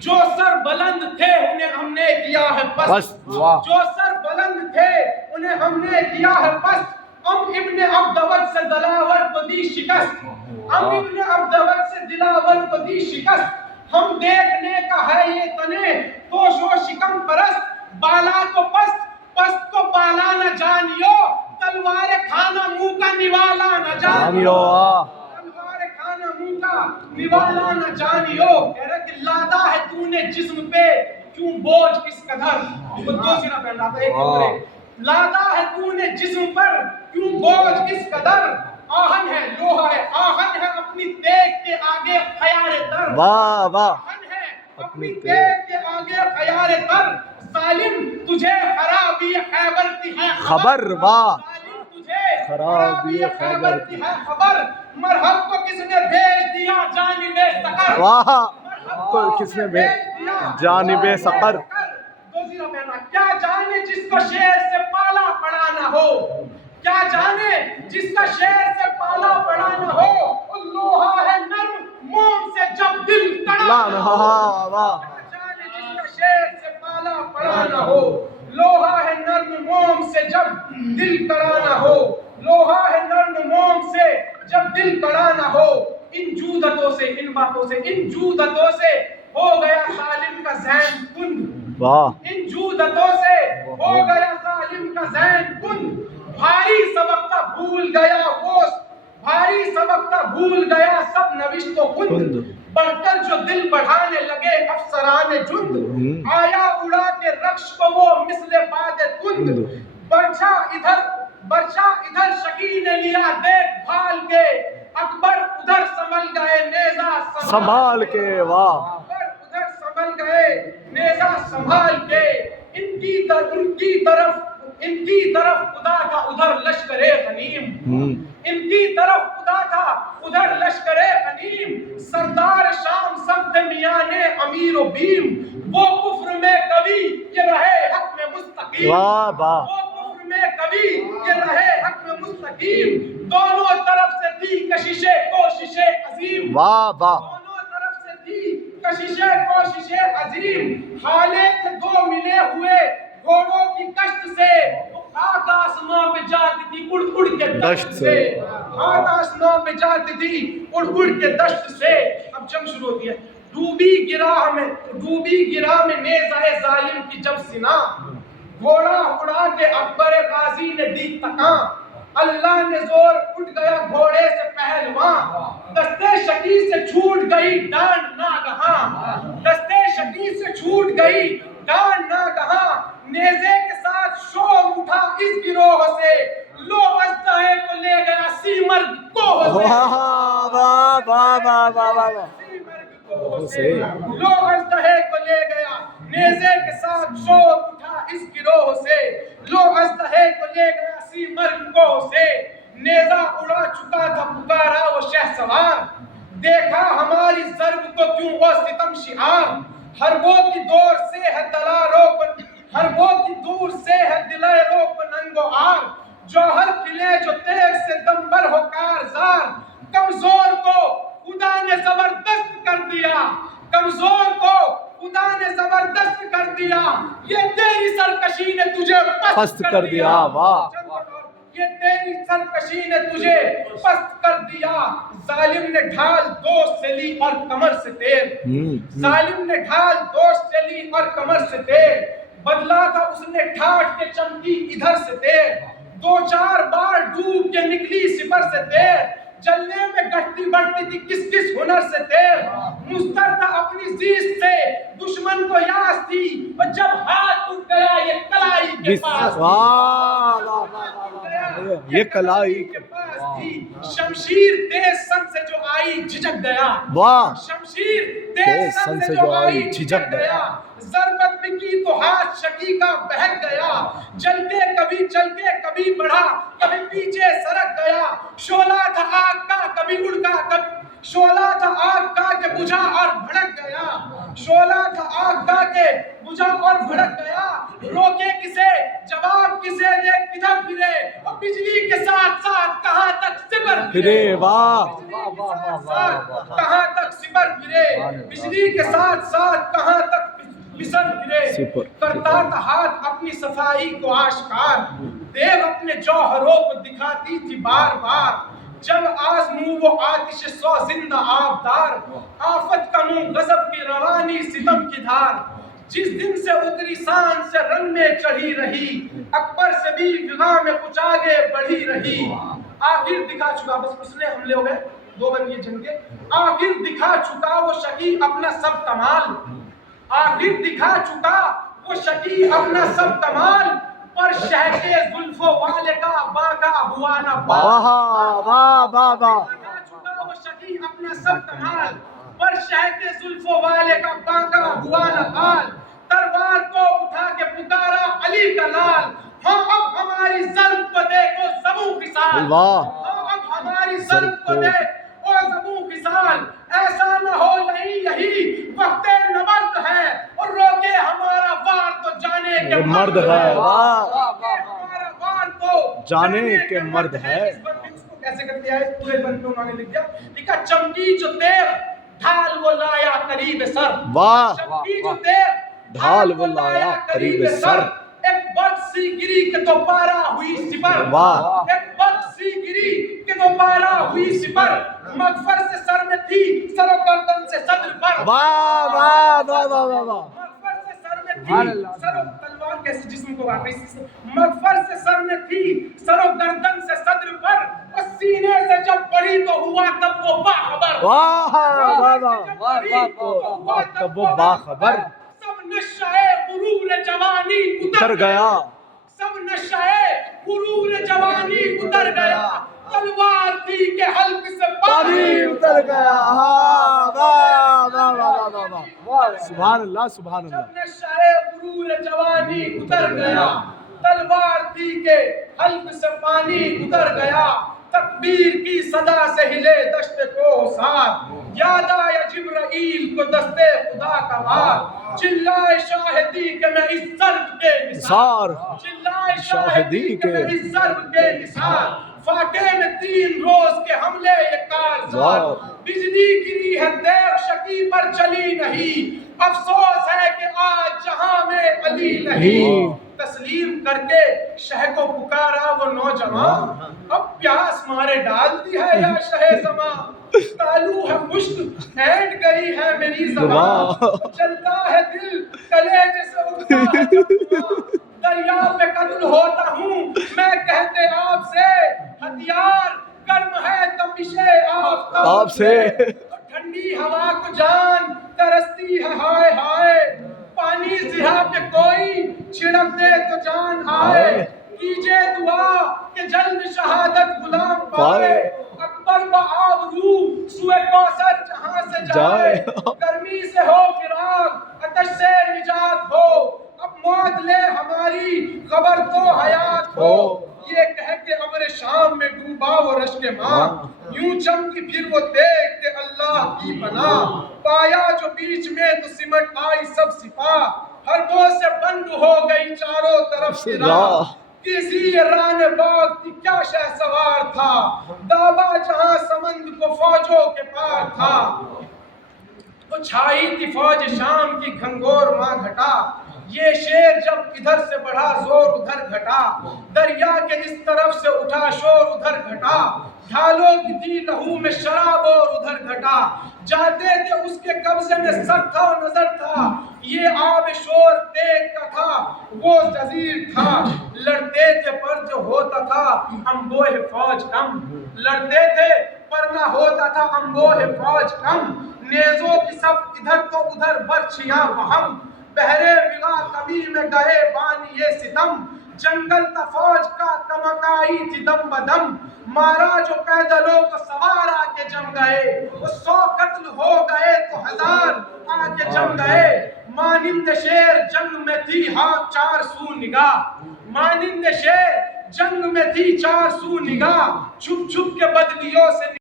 جو سر بلند تھے انہیں ہم نے کیا ہے پست، جو سر بلند تھے انہیں ہم نے کیا ہے پست، ہم ابن عبدود سے دلاور کو دی شکست، ہم ابن عبدود سے دلاور کو دی شکست، ہم دیکھنے کا ہے یہ تنے توش و شکم پرست، بالا کو پست پست کو بالا نہ جانیو، تلوار کھانا منہ کا نوالا نہ جانیو، تلوار کھانا منہ کا نوالا نہ جانیو، کہہ رہا کہ لادا ہے تو نے جسم پہ کیوں بوجھ اس قدر، وہ دوسری نہ پہن رہا تھا ایک کمرے، لادا ہے تو نے جسم پر کیوں بوجھ اس قدر، آہن ہے لوہا ہے آہن ہے اپنی دیکھ کے آگے خیار تر، واہ واہ، آہن ہے اپنی دیکھ کے آگے خیار تر، ظالم تجھے خرابی خیبر کی ہے خبر، واہ، ظالم تجھے خرابی خیبر کی ہے خبر، مرحب کو کس نے بھیج دیا جانب سقر، واہ، مرحب کو کس نے بھیج دیا جانب سقر، دوسرا پہنا، کیا جانے جس کو شیر سے پالا پڑا نہ ہو، کیا جانے جس کا شیر سے پالا پڑا نہ ہو، وہ لوہا ہے نرم موم سے جب دل کڑا نہ ہو، کیا جانے جس کا شیر سے پالا پڑا نہ ہو، لوہا ہے نرم موم سے جب دل کڑا نہ ہو، لوہا ہے نرم موم سے جب دل کڑا نہ ہو، ان جودتوں سے ان باتوں سے ان جودتوں سے ہو گیا ظالم کا ذہن کند، ان جودتوں سے ہو گیا ظالم کا ذہن کند، بھاری سبقتا بھول گیا وہ بھاری سبقتا بھول گیا سب نوشت و خند، بڑھ کر جو دل بڑھانے لگے افسران جند، آیا اڑا کے رقص کو وہ مثل باد کند، برچا ادھر شکی نے لیا دیکھ بھال کے، اکبر ادھر سنبھل گئے نیزہ سنبھال کے، واہ، اکبر ادھر سنبھل گئے نیزہ سنبھال کے، ان کی طرف خدا کا ادھر لشکر غنیم، ان کی طرف خدا کا ادھر لشکر غنیم، سردار شام سمت میان امیر و بیم، وہ کفر میں کبھی یہ رہے حق میں مستقیم، واہ واہ، وہ کفر میں کبھی یہ رہے حق میں مستقیم، دونوں طرف سے تھی کشش کوشش عظیم، واہ واہ، دونوں طرف سے تھی کشش کوشش عظیم، حالے تھے دو ملے ہوئے گھوڑوں کی کشت سے، خاک آسمان پہ جاتی تھی اڑ اڑ کے دشت سے، خاک آسمان پہ جاتی تھی اڑ اڑ کے دشت سے، اب جنگ شروع ہوتی ہے، ڈوبی گرا میں نیزہ ظالم کی جب سنا، گھوڑا اڑا کے اکبر غازی نے دی تکاں، اللہ نے زور اٹھ گیا گھوڑے سے پہلواں، دستے شکی سے چھوٹ گئی ڈانڈ ناگہاں، دستے شکی سے چھوٹ گئی ڈانڈ ناگہاں، نیزے کے ساتھ شور اٹھا اس گروہ سے، لو اژدہے کو لے گیا سیمرغ کوہ سے، واہ واہ واہ واہ واہ واہ، سیمرغ کوہ سے، لو اژدہے کو لے گیا نیزے کے ساتھ شور اٹھا اس گروہ سے، لو اژدہے کو لے گیا سیمرغ کوہ سے، نیزہ اڑا چکا تھا پکارا وہ شہسوار، دیکھا ہماری ضرب کو کیوں وہ ستم شعار، حربوں کی دور سے ہے دلاروں پر حربوں کی دور سے ہے دلیروں پر ننگ و آر، جوہر کھلے جو تیغ سے دمبر ہو کارزار، کمزور کو خدا نے زبردست کر دیا، کمزور کو خدا نے زبردست کر دیا، یہ تیری سرکشی نے تجھے پست کر دیا، واہ، یہ تیری سرکشی نے تجھے پست کر دیا، ظالم نے ڈھال دوست سے لی اور کمر سے تیر، ظالم نے ڈھال دوست سے لی اور کمر سے تیر، بدلا تھا اس نے ٹھاٹ کے چمکی ادھر سے تیر، دو چار بار ڈوب کے نکلی سپر سے تیر، جلنے میں گھٹتی بڑھتی تھی کس کس ہنر سے تیر، مستر تھا اپنی زیست سے دشمن کو یاس تھی، اور جب ہاتھ اٹھ گیا یہ کلائی کے پاس یہ کلائی کے پاس تھی، شمشیر تیز سن سے جو آئی جھجک گیا، واہ، شمشیر تیز سن سے جو آئی جھجک گیا، ضربت بھی کی تو ہاتھ شکی کا بہک گیا، چل کے کبھی بڑھا کبھی پیچھے سرک گیا، شعلہ تھا آگ کا کبھی اڑ کا شعلہ تھا آگ کا کہ بجھا اور بھڑک گیا، شعلہ تھا آگ کا کہ بجھا اور بھڑک گیا، روکے کسے جواب जवाब किसे दे किधर फिरे, और बिजली के साथ साथ कहाँ तक सिमर फिरे वाह कहाँ तक सिमर फिरे, बिजली के साथ साथ कहाँ तक बिसर फिरे। करता था हाथ अपनी सफाई को आश्कार, देव अपने जौहरों को दिखाती थी बार बार। जब आज़मू वो आतिश सौ जिंदा आबदार, आफत का मुंह गजब की रवानी सितम की धार। जिस दिन से उतरी शान से रंग में चढ़ी रही, अकबर से भी विगा में कुछ आगे बढ़ी रही। आखिर दिखा चुका, बस उसने हमले हो गए 2 बंदिए जंग के। आखिर दिखा चुका वो शकी अपना सब कमाल, आखिर दिखा चुका वो शकी अपना सब कमाल। पर शह के जुल्फों वाले का बाका हुआ ना वाह वाह वाह वाह। दिखा चुका वो शकी अपना सब कमाल, पर शह के जुल्फों वाले का बाका हुआ ना बाल। तलवार को उठा के पुकारा अली का लाल, हाँ अब हमारी ज़र्ब को देखो ज़बू फिसाल, हाँ अब हमारी ज़र्ब को देखो ज़बू फिसाल। ऐसा न हो नहीं यही वक्त नबर्द है, और रोके हमारा वार तो जाने के मर्द है वाह, हमारा वार तो जाने के मर्द है। इसको कैसे कर दिया है, पूरे बंद पे उन्होंने लिख दिया, लिखा चमकी जो देर ढाल वो लाया करीब सर, वाह चमकी जो देर ढाल वो लाया करीब सर। एक बर्द सी गिरी के तो पारा हुई सिपर, वाह एक बर्द सी गिरी के तो पारा हुई सिपर। मगफर से सर में थी सरो गर्दन से सदर पर, वाह वाह वाह वाह वाह वाह। मगफर से सर में थी सरो, तलवार कैसे जिस्म को वाकई से, मगफर से सर में थी सरो गर्दन से सदर पर, और सीने से जब बढ़ी तो हुआ तब वो बाखबर, वाह वाह वाह तब वो बाखबर। सब नशाए गुरूर जवानी उतर गया, सब नशाए गुरूर जवानी उतर गया। तलवार थी के हल्क से पानी उतर गया। हाँ वाह वाह वाह वाह वाह, सुभान अल्लाह सुभान अल्लाह। जब नशाए गुरूर जवानी उतर गया, तलवार थी के हल्क से पानी उतर गया। तकबीर की सदा से हिले दश्त को साथ, याद आया जिब्राइल को दस्ते खुदा का वार। चिल्लाए शाहिदी के मैं इस ज़र्ब के निसार, चिल्लाए शाहिदी के मैं इस ज़र्ब के निसार। फाटे में 3 रोज के हमले ये कारज़ार, बिजली गिरी है देव शकी पर चली नहीं, अफसोस है कि आज जहां में अली नहीं। तस्लीम करके शह को पुकारा वो नौजवान, अब प्यास मारे डालती है या शह ज़मां। तालू है मुश्क ऐंठ गई है मेरी ज़बान, चलता है दिल कलेजे से उठता है तूफ़ान। दरिया पे कत्ल होता हूँ मैं कहते आपसे, हथियार गर्म है तपिशे आफ़ताब से। ठंडी हवा को जान तरसती है हाय हाय, पानी ज़िहा पे कोई छिड़क दे तो जान आए। कीजिए दुआ कि जल्द शहादत गुलाम पाए, अकबर बआबरू सुए कौसर जहां से जाए। गर्मी से हो फिराक आतश से निजात हो, अब मौत ले हमारी खबर तो हयात हो। ये कह के अब्र शाम में डूबा वो रश्क माँ, यूं चमकी फिर वो देख के अल्लाह की पना। पाया जो बीच में तो सिमट आई सब सिपा, हर दो से बंद हो गई चारों तरफ से राह। किसी रान बाग थी क्या शहसवार था, दावा जहां समंद को फौजों के पार था। तो छाई थी फौज शाम की घंघोर माँ घटा, ये शेर जब इधर से बढ़ा जोर उधर घटा। दरिया के इस तरफ से उठा शोर उधर घटा, ढालों की थी लहू में शराब और उधर घटा। जाते थे उसके कब्जे में सर था और नजर था, ये आब शोर तेग का था वो जजीर था। लड़ते थे पर जो होता था अम्बोह फौज कम, लड़ते थे पर ना होता था अम्बोह फौज कम। नेज़ों की सब इधर तो उधर बर्छियां वहम, बहरे विगा कभी में गए बानी ये सितम। जंगल था फौज का कमकाई थी दम बदम, मारा जो पैदलों को सवार आके जम गए। वो 100 कत्ल हो गए तो 1000 आके जम गए। मानिंद शेर जंग में थी हाँ 4 सू निगाह, मानिंद शेर जंग में थी 4 सू निगाह। छुप छुप के बदलियों से